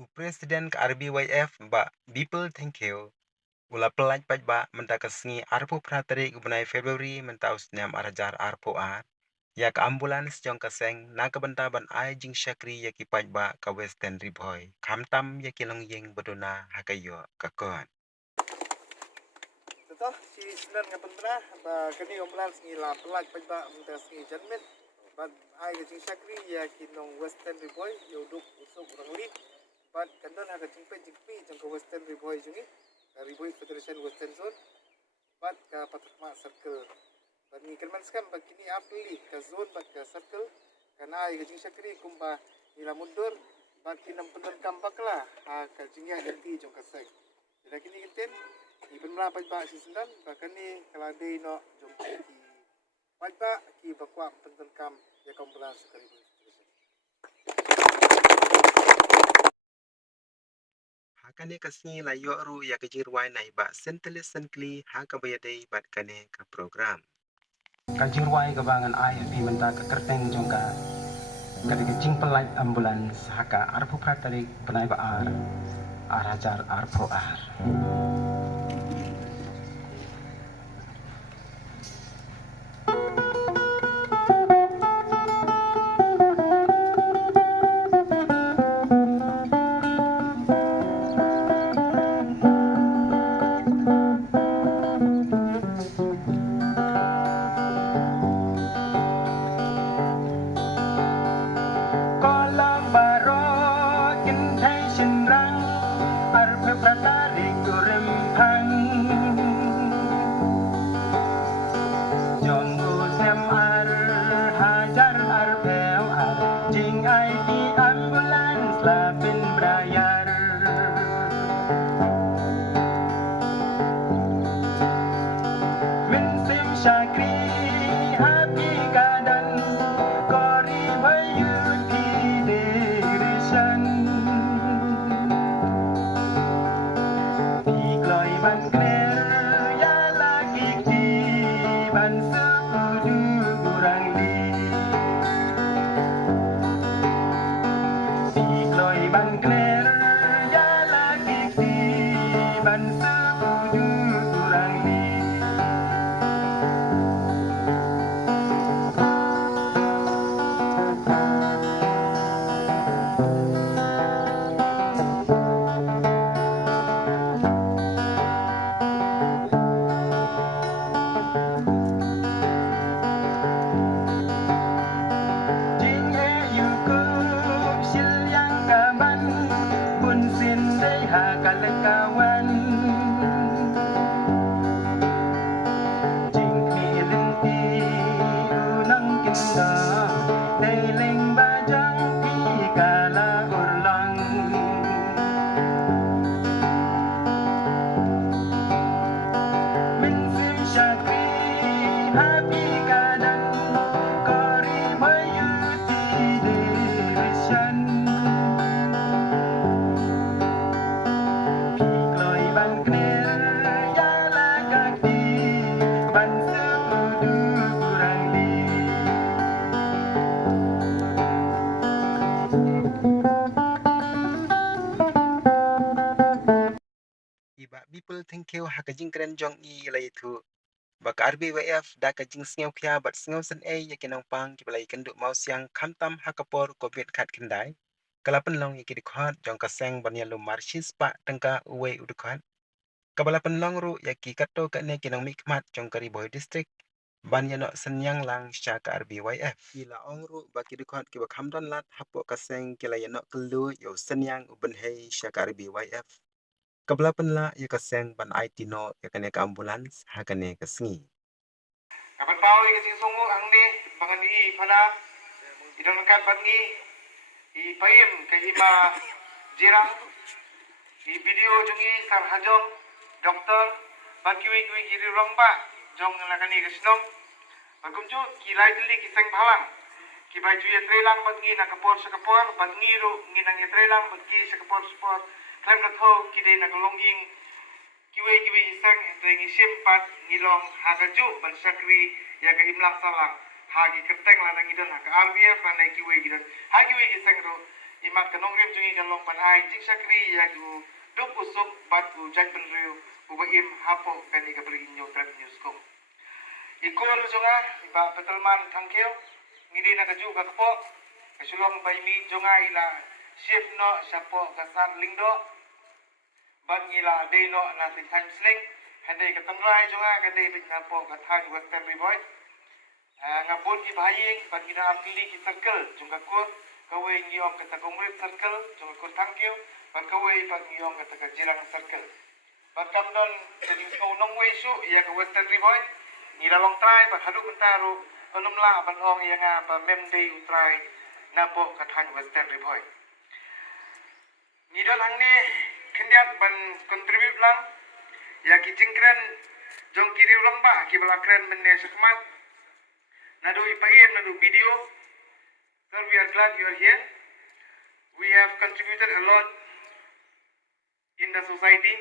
Presiden ke RBYF Mbak Bipel thank you. Ula pelaj paj ba menta kesengi arpo prateri gubernai Februari menta usnyam arajar arpo ar. Ya ke ambulans jong keseng na ke bentaban ai jing syakri ya ki paj ba ke Western Riboy. Kamtam ya ki long yeng bedona hakayo kakon. Toh si senan nga pentra ba kani ambulans ngi la pelaj paj ba menta sengi janmet. But ai ke jing syakri ya kinong Western Riboy yoduk usuk rangli. But kandon ha ke jingpi jong ke Western Riboy jungi. Riboy Federation Western Zone. But ke Patakma Circle. But ngi kelman skam ba kini apli ke zone ba ke circle. Kana ai ke jing syakri kumba nila mundur. But kinam pendon kambak lah ha ke jingya ganti jong ke sek. Jadi kini kinten iban melapat ba si sendan bahkan ni keladai no jom ki pajba ki bakwa penton kam ya kompulan sekali. Hakane kesengi la yo ru ya kejirwai nai ba sentelis senkli haka bayadai bat kane ke program. Kajirwai kebangan ai bi menta ke kerteng jongka. Kada kecing pelaj ambulans haka arpu prateri benai ba ar arajar arpo ar. Iba people thank you hakajing keren jong I lai thu. Bak RBWF da kajing sngeu kya bat sngeu sen e yakinang pang kibalai kenduk mau siang kamtam hakapor covid khat kendai. Kalapan long yakid khat jong kaseng banyalu marshis pa tengka uwe udukhat. Kabalapan long ru yaki kato kane kinang mikmat jong Kariboy district. Banyano senyang lang sya ka RBYF. Kila ong ru baki dukhat kiba kamdan lat hapo kaseng kila yanok kelu yo senyang ubenhei sya ka RBYF. Kabalapan la ya kaseng ban aitino ya kane ka ambulans hakane kesengi. Kapan pau I kecing sungu ang ni bangan I pada idong nekat bangi I paim ke hima jirang I video jungi sar hajong doktor bakiwi kiri romba jong lakani kesnom bagumju kilai dili kiseng balang kibaju ya trelang bangi nakapor sakapor bangi ru nginang ya trelang bangi sakapor sport klem na tho kide nakalongging kiwe isang rengi simpat ngilong hagaju ban sakri ya ka himlang salang hagi kerteng la ngidon ha ka RBF na kiwe gidan hagi we isang ro imat kanong rim jungi kalong panai jing sakri ya gu duk usuk bat gu jan benriu ubaim hapo kani kabri inyo trap news ko ikol jonga iba petelman tangkeo ngidi na kaju ka kapo kasulong baimi jonga ila chef no sapo kasat lingdo ban ngila deno na time sling handai katangrai jonga kadai big napo kathan western riboy ngabon ki baying ban kita apili ki circle jonga ko kawe ngiom kata kongret circle jonga ko tangkeo ban kawe ban ngiom kata jirang circle ban kamdon jadi ko nongwe su ya ka western riboy ngira long try ban hadu kuntaru onumla ban ong yang apa memdei utrai napo kathan western riboy nidol hangne kendiat ban contribute lang ya ki jingkren jong kiri ulang ba ki balakren menne sekmat nadu ipaim nadu video. Sir, we are glad you are here. We have contributed a lot in the society.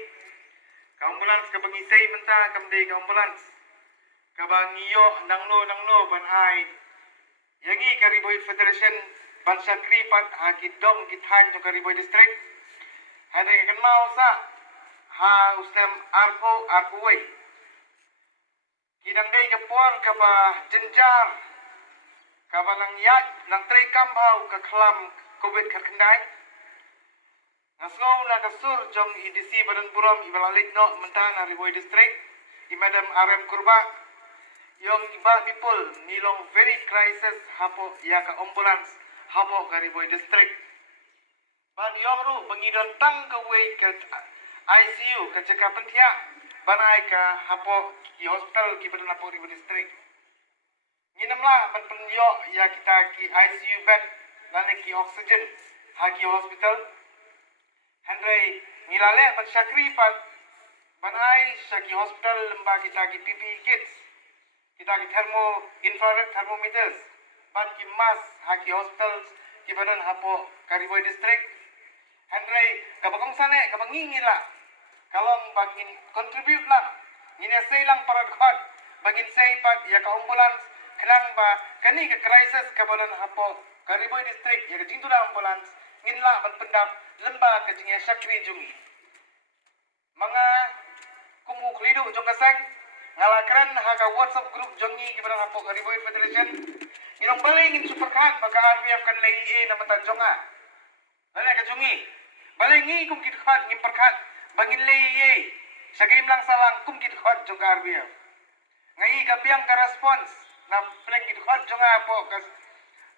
Ambulans kabangisay menta kamday ka ambulans kabangiyo nangno ban ay yangi Kariboy Federation ban sakri pat akidong kithan jo Kariboy district hade kan mau sa ha uslam arpoi kidang day kapor kaba jenjar kaba lang yat lang tray kambau ka klam covid kakandai Nasngau na kasur jong IDC Badan Burom ibalalit no mentana Riboy district imadam RM Kurba yung iba people nilong very crisis hapo ya ka ambulance hapo ka Riboy district ban yung ru bangidon tang ka way ka ICU ka ceka pentia banai ka hapo ki hospital ki Badan hapo Riboy district nginamla ban penyo ya kita ki ICU bed dan ki oxygen ha ki hospital Handai ngilale ban sakri pat banai saki hospital lemba kita ki PPE kits kita ki infrared thermometers ban ki mask haki hospitals ki badan hapo Kariboy district handai kabakong sane kabangingila kalong bagin contribute lang ngine say lang para khot bagin say pat ya ka ambulance klang ba kani ka crisis ka badan hapo Kariboy district ya jingtu da ambulance nginla ban pendap lemba kajingnya sakri jungi mga kumuklido jong kasang ngalakran haka WhatsApp group jongi ki barang hapo Kariboy Federation inong baling in superkat baka RPF kan lay na mata jonga nala ka jungi balingi kum kitkat ngim perkat bangin lay sa game lang salang kum kitkat jong RPF ngai ka piang ka response na pleng kitkat jonga po kas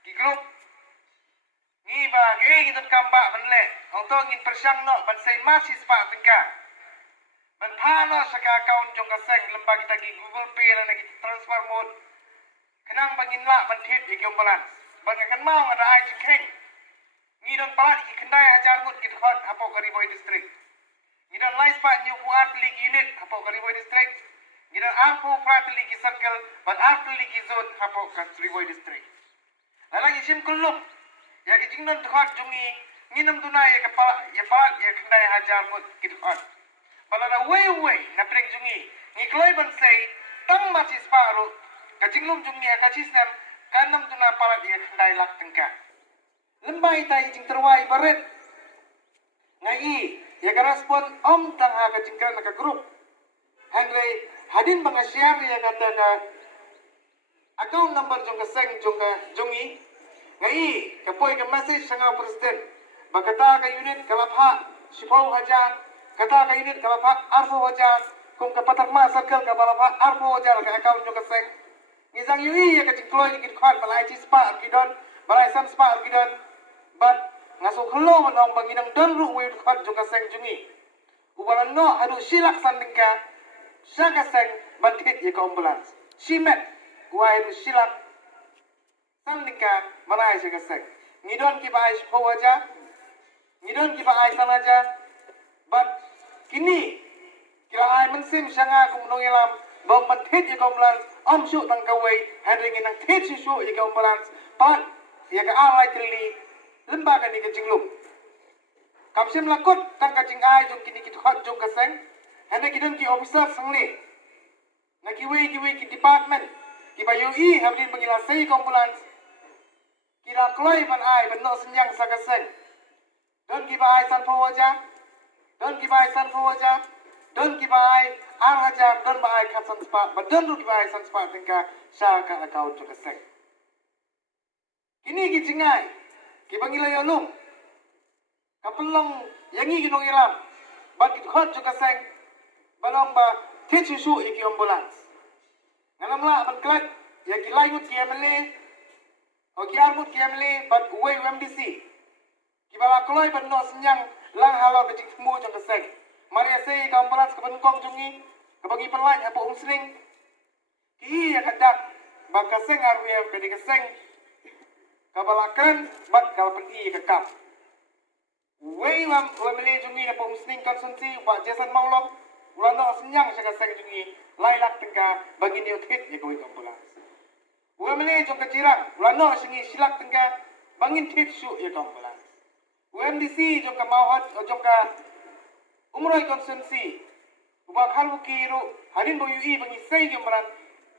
ki group ni ba kay gitot kamba banle ang to ngin persyang no ban say masis pa tingka ban phano sa ka account jong kaseng lemba kita gi Google Pay na nagi transfer mode kanang bangin la ban thit igom balance ban kan mau ada ai chikeng ni don palat ki kendai hajar mut kit hot apo Kariboy district ni don lais pa new art league unit apo Kariboy district ni don arpo prat league circle ban art league zone apo Kariboy district lagi sim kulum ya ki jingnon thot jungi nginam dunai ya kepala ya palat ya kendai hajar mut kit hot balada way na preng jungi ni kloi ban say tang masis paru ka jinglum jungi ka sistem kanam duna palat ya kendai lak tengka lembai tai jing terwai baret ngai ya ka respon om tang ha ka jingkran ka group hangle hadin banga share ya kata ka account number jong ka seng jong ka jungi ngai ka poi ka message sanga president bakata ka unit kalapha sipau hajar kata ka unit kalapha arfo hajar kum ka patakma circle ka balapha arfo hajar ka account jong ka seng ngizang yui ya ka jingkloi dikit khat balai chi spa gidon balai san spa gidon but ngaso khlo manong banginang don ru wi khat jong ka seng jungi ubalan no adu silak sandingka saka seng bantit ya ka ambulance simet wa adu silak sandingka manai saka seng ngidon ki bai spo aja ngidon ki bai san aja but kini kira ai mensim sanga kum nongelam bom bantit ya ka ambulance om su tang kawai handling inang tit su ya ka ambulance but ya ka alai tili lembaga ni ka jinglum kamsim lakut tang ka jing ai jong kini ki hot jong ka seng hande kidon ki officer sangli na ki ki department ki ba UI habrin bangila sei ka ambulance kira kloi ban ai ban no senyang sa ka seng Don't give I sunflower ja. Don't give I sunflower ja. Don't give I arhaja. Don't buy kat sunspa. But don't give I sunspa tingka syaka account to the sek. Kini kijingai. Kibangila yolung. Kapelong yangi ginong ilam. But it hot to the sek. Balong ba teach you iki ambulance. Ngalamla ban klat ya kilai mut kiamle. O kiar mut kiamle but way MDC. Kibala koloi ban no senyang lang halo ke jing semua jong keseng. Mari sei ka ambulance ke benkong jungi ke bagi pelai apa sering. Ki ya kadak ba keseng arwe ke di keseng. Kabalakan bat kal pendi ke kap. Way wamle jungi apa sering konsumsi ba jasan maulong. Ulan no senyang sa keseng jungi lailak tengka bagi ni utit ya koi ambulance. Wamle jong kecirang ulan no singi silak tengka bangin tit su ya ambulance. UMDC jom ka mauhat o jom ka umroy konsumsi ubak halu kiru harin bo yui bangi say jom baran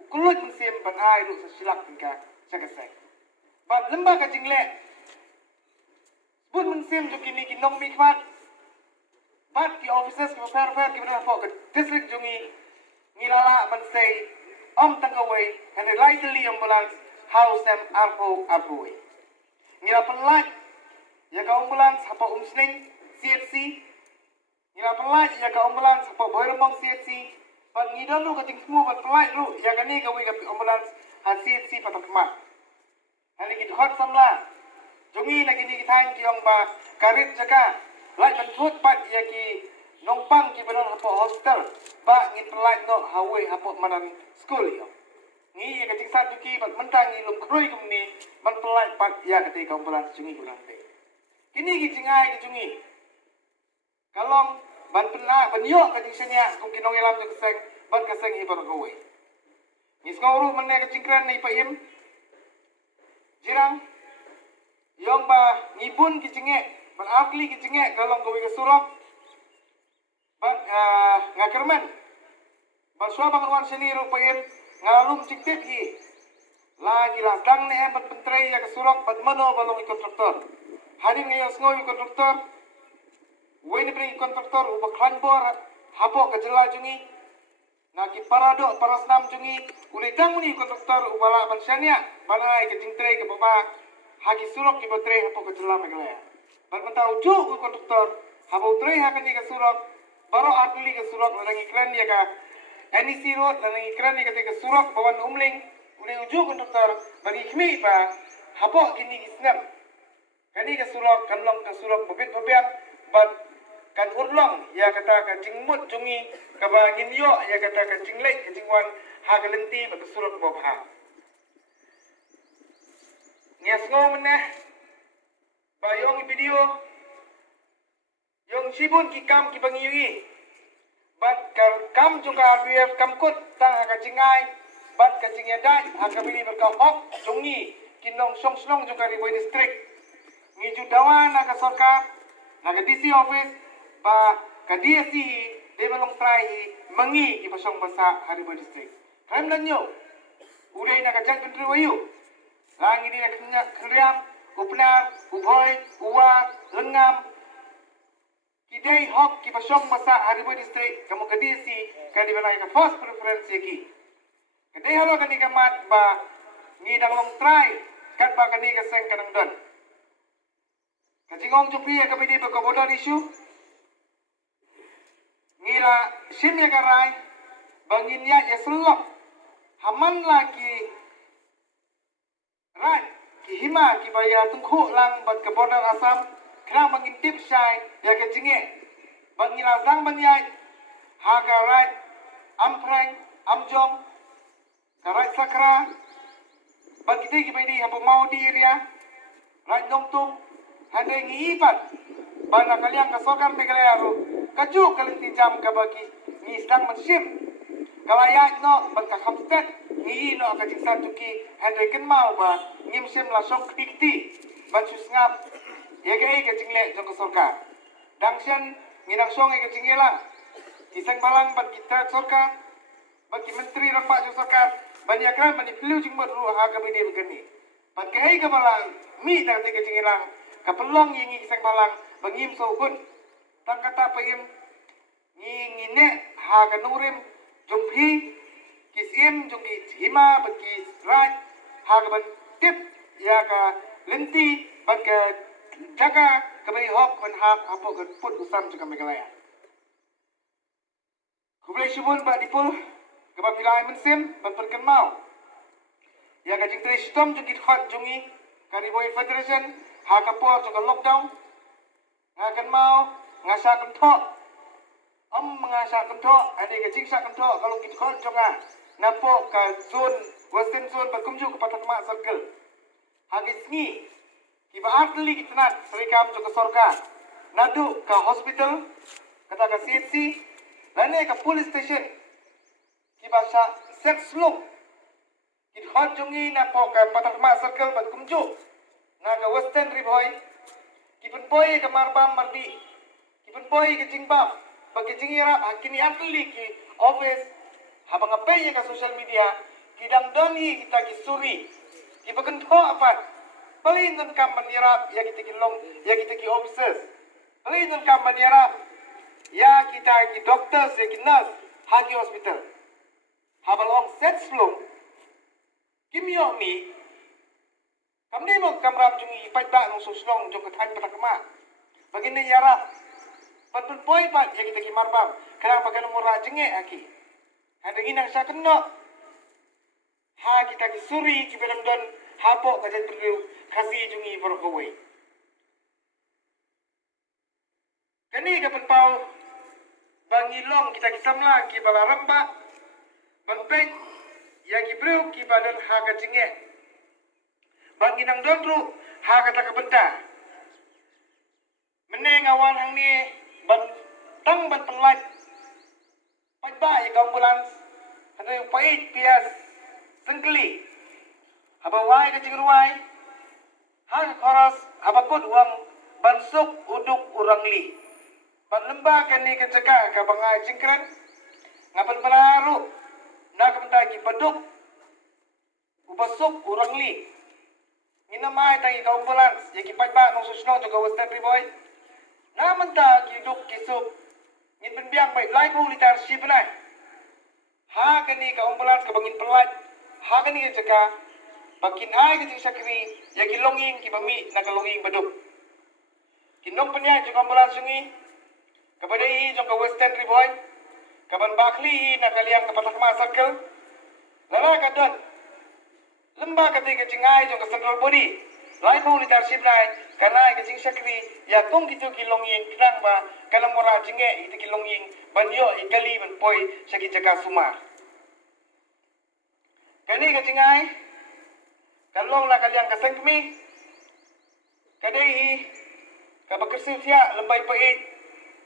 kulot musim ban ai ru sa silak tingka sagasay bat lemba ka jingle bun musim jom kini kinong mikmat bat ki officers ki fair ki bana fo ka district jungi ngilala ban say om tangaway kan lightly ambulance house them arpo way ngila pelat ya ka ambulance apa umsling CFC ila pelaj ya ka ambulance apa boirmong CFC pan ngidon lu ka ting semua pan pelaj lu ya ka ni ka wi ka ambulance ha CFC patakmat hani ki hot samla jungi na kini kitain ki ong ba karit jaka laj pan thut pat ya ki nongpang ki banon apa hostel ba ngin pelaj no hawe apa manan school yo ni ya ka ting sat ki pat mentang ilum kroi kumni man pelaj pat ya ka ti ka ambulance jungi kurang te kini kijingai kijungi. Kalong ban pena banyo kajing senya kung kinong ilam sa kaseng ban kaseng hibar gawe. Ngis kauru menne kajingkran na ipaim. Jirang yong ba ngibun kijinge ban akli kijinge kalong gawe kasurok. Ban ngakermen. Ban suabang ruan seliru paim ngalum ciktit hi. Lagi lasdang ne ban pentrei ya kasurok ban mano balong kontraktor. Hari ngayon sengoy kontraktor, way ni pring kontraktor ubah klanbor hapo kejela jungi, naki parado parasnam jungi, ulitang ni kontraktor ubala bansanya, banai kejingtre ke baba, hagi surok ki batre hapo kejela meglaya. Balmenta uju kontraktor, hapo tre hakani ke surok, baro atli ke surok langi klan dia ka, NEC road langi klan dia ke surok bawan umling, uli uju kontraktor bagi kmi pa, hapo kini kisnam. Kani ka surok kanlong ka surok babit babiak bat kan urlong ya kata ka jingmut jungi ka ba ginyo ya kata ka jinglek ka jingwan ha ka lenti ba surok babha nges ngom ne ba yong video yong sibun ki kam ki bangiyi bat ka kam juga RBF kam kut tang ka jingai bat ka jingyadai ha ka bini ba ka hok jungi kinong song juga riboy district ngiju dawan na ka sarkar na ka DC office ba ka DSC de balong try mangi ipasong basa Haribo district kam lanyo uray na ka jang country wayu langi ni na kanya kriam upnar uboy uwa lengam kidai hok ipasong basa Haribo district kamu ka DC ka di balay ka first preference yaki kadai halo ka ni ka mat ba ni danglong try kat ba ka ni ka seng kanang don Kajingong jumpi ya kami di berkobodan isu. Ngila sim ya karai. Bangin ya selok. Haman lagi. Right. Ki hima ki baya tungku lang bat kobodan asam. Kena bangin tip syai ya kajinge. Bangila zang banyai. Haga right. Ampreng. Amjong. Karai sakra. Bat kita ki baya di hapu mau di area. Right nongtung. Handai ngiipat bana kalian kasokar megalayaru kaju kalinti jam kabagi ni sedang mensim kalayat no ban ka hamstet ni no ka jingsan tuki handai ken mau ba ngim sim la song krikti ban susngap ya gai ka jingle jong kasokar dangsian nginang song ka jingela isang balang ban kita sorkar bagi menteri rapat jong sorkar ban yakran ban dipilu jingmot ru ha ka bide begini ban kai ka balang mi dang te ka jingelang kapelong yang ngi sang balang bangim so kun tang kata paim ngi ne ha kanurim jumpi kisim jungki hima bagi raj ha ban tip ya ka lenti bagi jaga kabari hok ban ha apo kan put usam juga megalaya kublai shibun ba dipul kaba pilai mensim ban perken mau ya ka jing tristom jungki khot jungi Kariboy Federation ha kapor juga lockdown ngakan mau ngasa kentok mengasa kentok ada ke jingsa kentok kalau kita kon jonga napo ka zone western zone berkumju ke patak mak circle hagis ni kiba atli kita nat serikam juga sorga nadu ka hospital kata ka CHC lane ka police station kiba sa sex slum kita kon jongi napo ka patak mak circle berkumju naga western riboy kipun boy ke marbam mardi kipun boy ke jingbam bagi jingira kini atli ki office habang apa ya ke social media kidam doni kita ki suri ki bagen tho apa palin nun kam manirap ya kita ki long ya kita ki officers palin nun kam manirap ya kita ki doctors ya ki nurse hagi hospital habalong set slum kimyo mi kamni mo kamram jungi pajba nung suslong jong kathan patakma bagini yara patun poi pat ya kita ki marbam kara pakan mura jenge aki hada ginang sa kenno ha kita ki suri ki beram don hapo ka jan perlu kasi jungi berkawai kani ka penpau bangilong kita ki samla ki balaramba banpek ya ki bru ki badan ha ka jenge banginang dondru ha kata ka benda meneng awan hang ni ban tang ban penglaj pajba ya ambulans ada pait pias sengkeli haba wai ke cingruai ha khoras haba kut uang bansuk uduk urangli ban lembah kan ni ke caka ka bangai cingkran ngapan penaru nak benda ki baduk ubasuk urangli ina mai tangi ka ambulans ya ki pajba nong susno to western riboy na manta ki duk ki sup ngin penbiang bai lai ko leadership nai ha kani ka ambulans ka bangin pelat ha kani ka jaka bakin ai ka sakri ya ki longing ki bami na ka longing baduk kinong penya jong ambulans sungi kepada i jong ka western riboy kaban bakli na kaliang ka patakma circle lara ka dot lembah ketika jingai jong central body lai ko leadership nai karena ke jing sakri ya tong kitu kilong yin krang ba kana mora jinge itu kilong yin banyo ikali ban poi saki jaka sumar kani ke jingai kalong la kaliang ka sangmi kadai ka bakersi sia lembai pait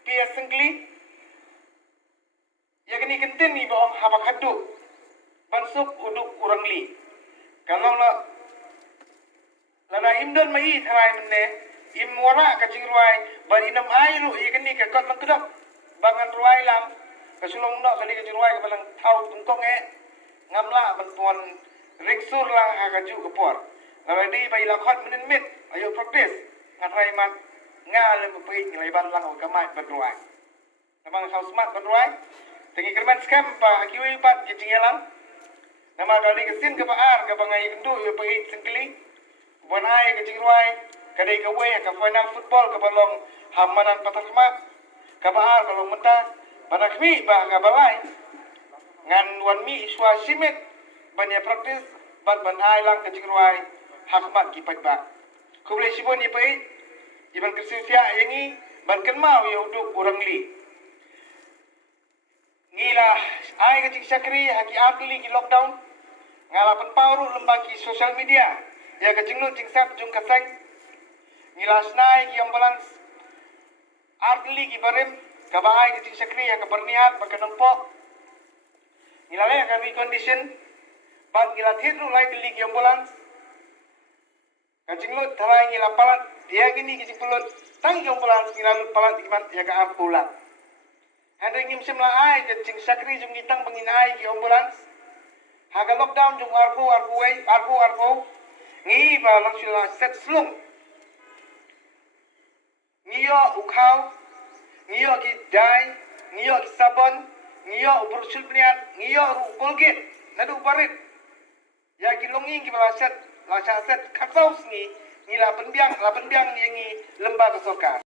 pia sengkli ya kani kentin ni ba habak hadu bansuk uduk urangli kalau lana imdon mai tharai menne imwara ka jingruai ban inam ai ru ye kani ka kot lang kedok bangan ruai lang ka sulong no kani ka jingruai ka balang thau tungkong ngamla ban pon riksur lang ha ka ju ka por la di bai la khot menen mit ayo practice ngatrai mat nga le pa pai ngai ban lang ka mai ban ruai namang khau smart ban ruai tengi kerman scam pa kiwi pat ke jingelang nama kali kesin ke paar ke bangai kendu yo pai sengkeli Wanai ke jingruai kadai ke way ke final football ke balong hamanan patakma ke baar balong mentah banakmi ba ke balai ngan wan mi iswa simit banya praktis ban ai lang ke jingruai hakmat ki pajba ko boleh sibon ni pai iban kersia yangi ban kenmau yo uduk orang li ngila ai ke jing sakri haki atli ki lockdown ngalapan pauru lembaki social media ya ke jinglu jingsap jung kasang ngilas nai ki ambulans artli ki barim ka baai ki jing sakri ya ke berniat pakai nampo ngilale ka recondition bad ngila thidru lai ki ambulans ka jinglu tharai ngila palat dia gini ki jing pulut tang ki ambulans ngila palat ki man ya ka ambulan hande ngim simla ai ke jing sakri jung ngitang benginai ki ambulans haga lockdown jung arku ngi ba langsung set slum ngiyo ukau, ngiyo ki dai, ngiyo ki sabon, ngiyo brushul pniat, ngiyo ru colgate, nadu barit. Ya ki longing ki balaset, lacha set katsau sngi, ni la penbiang yengi lembaga soka.